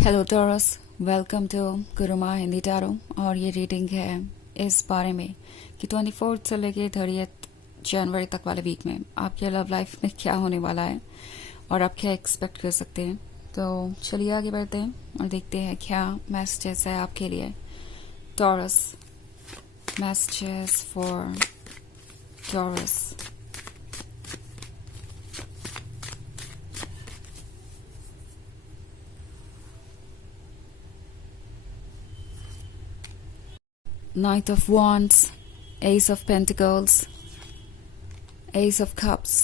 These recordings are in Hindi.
Hello Taurus, welcome to Guruma Hindi tarot. और ये रीडिंग है इस बारे में कि 24 से लेके 30 जनवरी तक वाले वीक में आपके लव लाइफ में क्या होने वाला है और आप क्या एक्सपेक्ट कर सकते हैं। तो चलिए आगे बढ़ते हैं और देखते हैं क्या मैसेजेस है आपके लिए। Taurus, messages for taurus. Knight of Wands, Ace of Pentacles, Ace of Cups,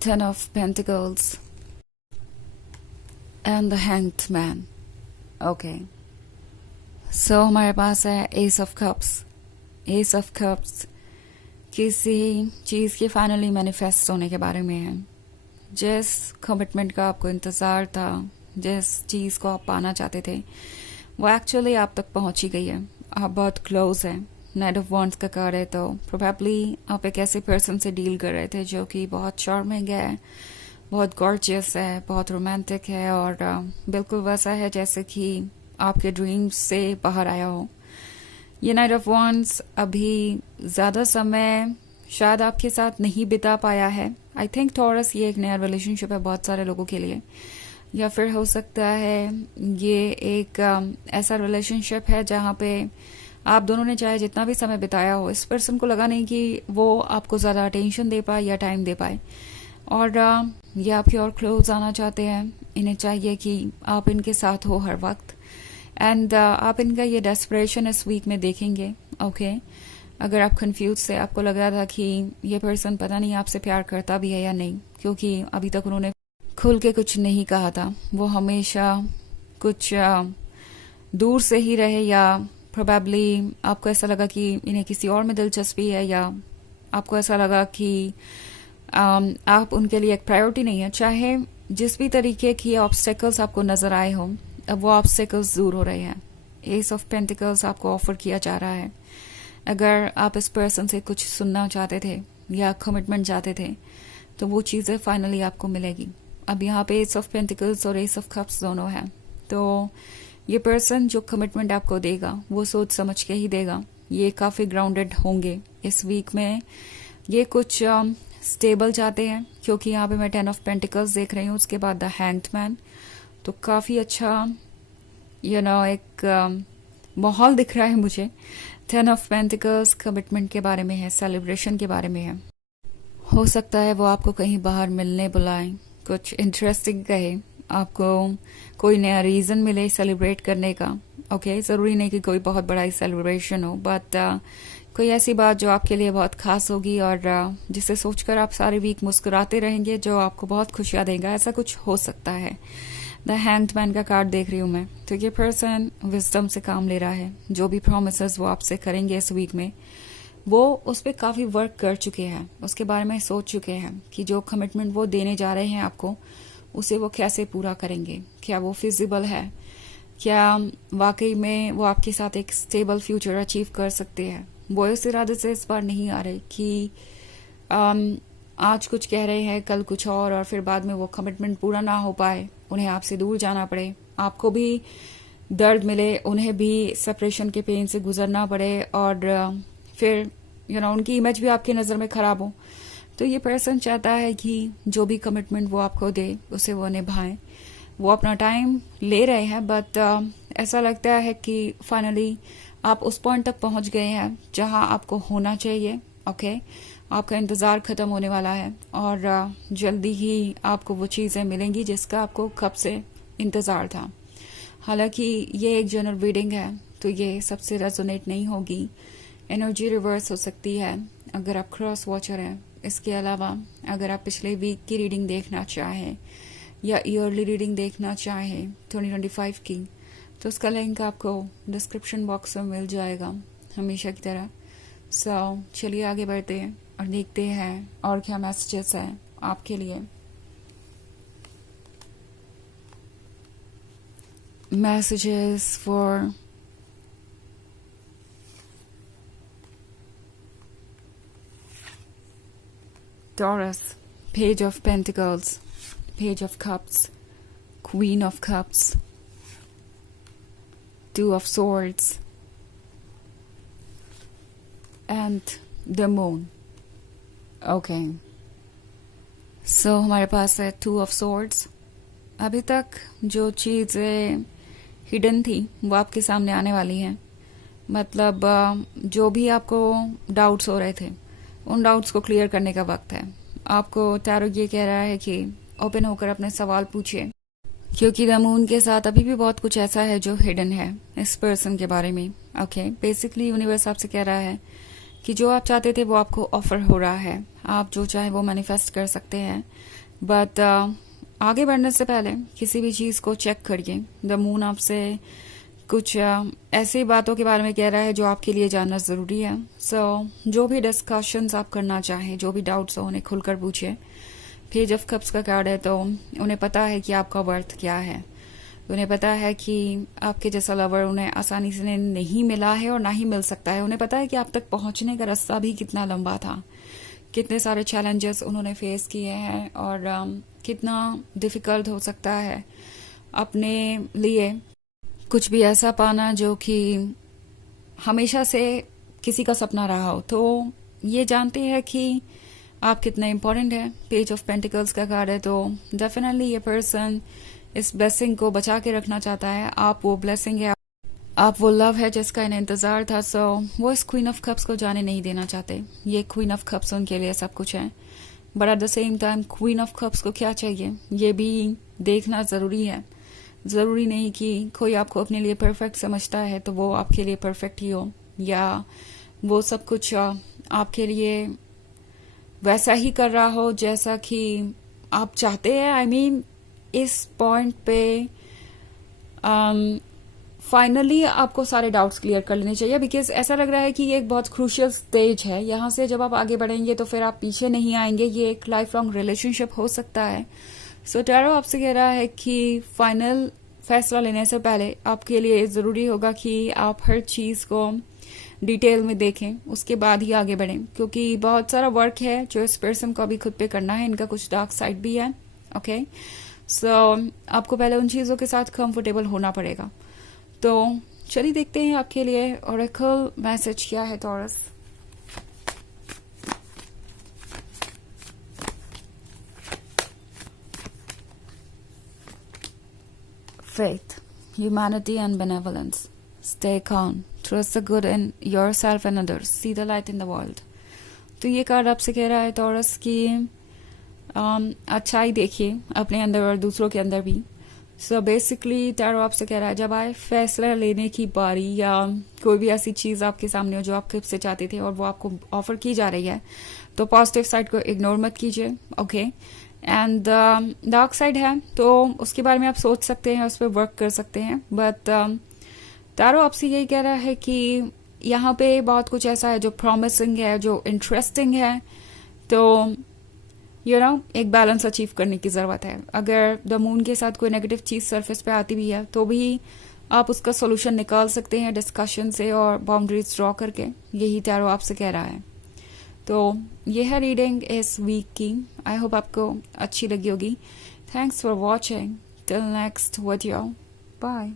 Ten of Pentacles, and the Hanged Man. Okay. So हमारे पास है Ace of Cups. Ace of Cups किसी चीज़ के फाइनली मैनिफेस्ट होने के बारे में है। जिस कमिटमेंट का आपको इंतज़ार था, जिस चीज़ को आप पाना चाहते थे, वो एक्चुअली आप तक पहुंच ही गई है। आप बहुत क्लोज हैं। नाइट ऑफ वॉन्ड्स का कार्ड है, तो प्रोबेबली आप एक ऐसे पर्सन से डील कर रहे थे जो कि बहुत चार्मिंग है, बहुत गॉर्जियस है, बहुत रोमांटिक है और बिल्कुल वैसा है जैसे कि आपके ड्रीम्स से बाहर आया हो। ये नाइट ऑफ वॉन्ड्स अभी ज़्यादा समय शायद आपके साथ नहीं बिता पाया है। आई थिंक टॉरस ये एक नया रिलेशनशिप है बहुत सारे लोगों के लिए, या फिर हो सकता है ये एक ऐसा रिलेशनशिप है जहाँ पे आप दोनों ने चाहे जितना भी समय बिताया हो, इस पर्सन को लगा नहीं कि वो आपको ज़्यादा अटेंशन दे पाए या टाइम दे पाए, और ये आपके और क्लोज आना चाहते हैं। इन्हें चाहिए कि आप इनके साथ हो हर वक्त, एंड आप इनका ये डेस्परेशन इस वीक में देखेंगे। ओके, अगर आप कंफ्यूज थे, आपको लग रहा था कि ये पर्सन पता नहीं आपसे प्यार करता भी है या नहीं, क्योंकि अभी तक उन्होंने खुल के कुछ नहीं कहा था, वो हमेशा कुछ दूर से ही रहे, या प्रोबेबली आपको ऐसा लगा कि इन्हें किसी और में दिलचस्पी है, या आपको ऐसा लगा कि आप उनके लिए एक प्रायोरिटी नहीं है। चाहे जिस भी तरीके की ऑब्स्टेकल्स आपको नजर आए हों, अब वो ऑब्स्टेकल्स दूर हो रहे हैं। एस ऑफ पेंटिकल्स आपको ऑफर किया जा रहा है। अगर आप इस पर्सन से कुछ सुनना चाहते थे या कमिटमेंट चाहते थे, तो वो चीज़ें फाइनली आपको मिलेगी। अब यहाँ पे एस ऑफ पेंटिकल्स और एस ऑफ कप्स दोनों हैं, तो ये पर्सन जो कमिटमेंट आपको देगा वो सोच समझ के ही देगा। ये काफ़ी ग्राउंडेड होंगे इस वीक में। ये कुछ स्टेबल चाहते हैं, क्योंकि यहाँ पे मैं 10 ऑफ पेंटिकल्स देख रही हूँ, उसके बाद द हैंग्ड मैन, तो काफ़ी अच्छा एक माहौल दिख रहा है मुझे। 10 ऑफ पेंटिकल्स कमिटमेंट के बारे में है, सेलिब्रेशन के बारे में है। हो सकता है वो आपको कहीं बाहर मिलने बुलाएं, कुछ इंटरेस्टिंग कहे, आपको कोई नया रीज़न मिले सेलिब्रेट करने का। ओके, ज़रूरी नहीं कि कोई बहुत बड़ा सेलिब्रेशन हो, बट कोई ऐसी बात जो आपके लिए बहुत खास होगी और जिसे सोचकर आप सारे वीक मुस्कुराते रहेंगे, जो आपको बहुत खुशियाँ देगा, ऐसा कुछ हो सकता है। द हैंग्ड मैन का कार्ड देख रही हूँ मैं, तो ये पर्सन विजडम से काम ले रहा है। जो भी प्रोमिसेस वो आपसे करेंगे इस वीक में, वो उस पर काफ़ी वर्क कर चुके हैं, उसके बारे में सोच चुके हैं कि जो कमिटमेंट वो देने जा रहे हैं आपको, उसे वो कैसे पूरा करेंगे, क्या वो फिजिबल है, क्या वाकई में वो आपके साथ एक स्टेबल फ्यूचर अचीव कर सकते हैं। वो इस इरादे से इस बार नहीं आ रहे कि आज कुछ कह रहे हैं कल कुछ और फिर बाद में वो कमिटमेंट पूरा ना हो पाए, उन्हें आपसे दूर जाना पड़े, आपको भी दर्द मिले, उन्हें भी सेपरेशन के पेन से गुजरना पड़े, और फिर उनकी इमेज भी आपकी नज़र में ख़राब हो। तो ये पर्सन चाहता है कि जो भी कमिटमेंट वो आपको दे उसे वो निभाएं। वो अपना टाइम ले रहे हैं, बट ऐसा लगता है कि फाइनली आप उस पॉइंट तक पहुंच गए हैं जहां आपको होना चाहिए। ओके, आपका इंतज़ार ख़त्म होने वाला है और जल्दी ही आपको वो चीज़ें मिलेंगी जिसका आपको कब से इंतज़ार था। हालांकि ये एक जनरल रीडिंग है, तो ये सबसे रेजोनेट नहीं होगी। एनर्जी रिवर्स हो सकती है अगर आप क्रॉस वॉचर हैं। इसके अलावा अगर आप पिछले वीक की रीडिंग देखना चाहें या ईयरली रीडिंग देखना चाहें 2025 की, तो उसका लिंक आपको डिस्क्रिप्शन बॉक्स में मिल जाएगा हमेशा की तरह। सो चलिए आगे बढ़ते हैं और देखते हैं और क्या मैसेजेस हैं आपके लिए। Messages for Taurus, Page of Pentacles, Page of Cups, Queen of Cups, Two of Swords, and the Moon. Okay, so हमारे पास है टू ऑफ सोर्ड्स. अभी तक जो चीज़ें हिडन थी वो आपके सामने आने वाली हैं. मतलब जो भी आपको डाउट्स हो रहे थे उन डाउट्स को क्लियर करने का वक्त है. आपको टैरो ये कह रहा है कि ओपन होकर अपने सवाल पूछिए, क्योंकि द मून के साथ अभी भी बहुत कुछ ऐसा है जो हिडन है इस पर्सन के बारे में. ओके, बेसिकली यूनिवर्स आपसे कह रहा है कि जो आप चाहते थे वो आपको ऑफर हो रहा है. आप जो चाहे वो मैनिफेस्ट कर सकते हैं, बट आगे बढ़ने से पहले किसी भी चीज़ को चेक करिए. द मून आपसे कुछ ऐसी बातों के बारे में कह रहा है जो आपके लिए जानना ज़रूरी है. सो जो भी डिस्कशंस आप करना चाहें, जो भी डाउट्स हो, उन्हें खुलकर पूछिए. पेज ऑफ कप्स का कार्ड है तो उन्हें पता है कि आपका वर्थ क्या है. उन्हें पता है कि आपके जैसा लवर उन्हें आसानी से नहीं मिला है और ना ही मिल सकता है. उन्हें पता है कि आप तक पहुंचने का रास्ता भी कितना लंबा था, कितने सारे चैलेंजेस उन्होंने फेस किए हैं और कितना डिफिकल्ट हो सकता है अपने लिए कुछ भी ऐसा पाना जो कि हमेशा से किसी का सपना रहा हो. तो ये जानते हैं कि आप कितने इम्पोर्टेंट हैं. पेज ऑफ पेंटिकल्स का कार्ड है तो डेफिनेटली ये पर्सन इस ब्लेसिंग को बचा के रखना चाहता है. आप वो ब्लेसिंग है, आप वो लव है जिसका इन्हें इंतजार था. सो वो इस क्वीन ऑफ कप्स को जाने नहीं देना चाहते. ये क्वीन ऑफ कप्स उनके लिए सब कुछ है, but at the same time queen of cups को क्या चाहिए ये भी देखना ज़रूरी है. ज़रूरी नहीं कि कोई आपको अपने लिए परफेक्ट समझता है तो वो आपके लिए परफेक्ट ही हो, या वो सब कुछ आपके लिए वैसा ही कर रहा हो जैसा कि आप चाहते हैं. आई मीन इस पॉइंट पे फाइनली आपको सारे डाउट्स क्लियर कर लेने चाहिए, बिकॉज ऐसा लग रहा है कि ये एक बहुत क्रूशियल स्टेज है. यहाँ से जब आप आगे बढ़ेंगे तो फिर आप पीछे नहीं आएंगे. ये एक लाइफ लॉन्ग रिलेशनशिप हो सकता है. सो टैरो आपसे कह रहा है कि फाइनल फैसला लेने से पहले आपके लिए ज़रूरी होगा कि आप हर चीज़ को डिटेल में देखें, उसके बाद ही आगे बढ़ें, क्योंकि बहुत सारा वर्क है जो इस पर्सन को अभी खुद पे करना है. इनका कुछ डार्क साइड भी है. ओके, सो आपको पहले उन चीज़ों के साथ कंफर्टेबल होना पड़ेगा. तो चलिए देखते हैं आपके लिए ओरेकल मैसेज क्या है taurus. Faith, humanity and benevolence. Stay calm. Trust the good in yourself and others. See the light in the world. तो ये कार्ड आपसे कह रहा है टॉरस कि अच्छाई देखिए अपने अंदर और दूसरों के अंदर भी. सो बेसिकली टैरो आपसे कह रहा है जब आए फैसला लेने की बारी, या कोई भी ऐसी चीज़ आपके सामने हो जो आप खुद से चाहते थे और वो आपको ऑफर की जा रही है, तो पॉजिटिव साइड को इग्नोर मत कीजिए. ओके, एंड डार्क साइड है तो उसके बारे में आप सोच सकते हैं, उस पर वर्क कर सकते हैं. बट टैरो आपसे यही कह रहा है कि यहाँ पे बहुत कुछ ऐसा है जो प्रॉमिसिंग है, जो इंटरेस्टिंग है. तो एक बैलेंस अचीव करने की ज़रूरत है. अगर द मून के साथ कोई नेगेटिव चीज़ सरफेस पे आती भी है तो भी आप उसका सोल्यूशन निकाल सकते हैं डिस्कशन से और बाउंड्रीज ड्रॉ करके. यही टैरो आपसे कह रहा है. तो ये है रीडिंग इस वीक की. आई होप आपको अच्छी लगी होगी. Thanks for watching. Till next video. Bye.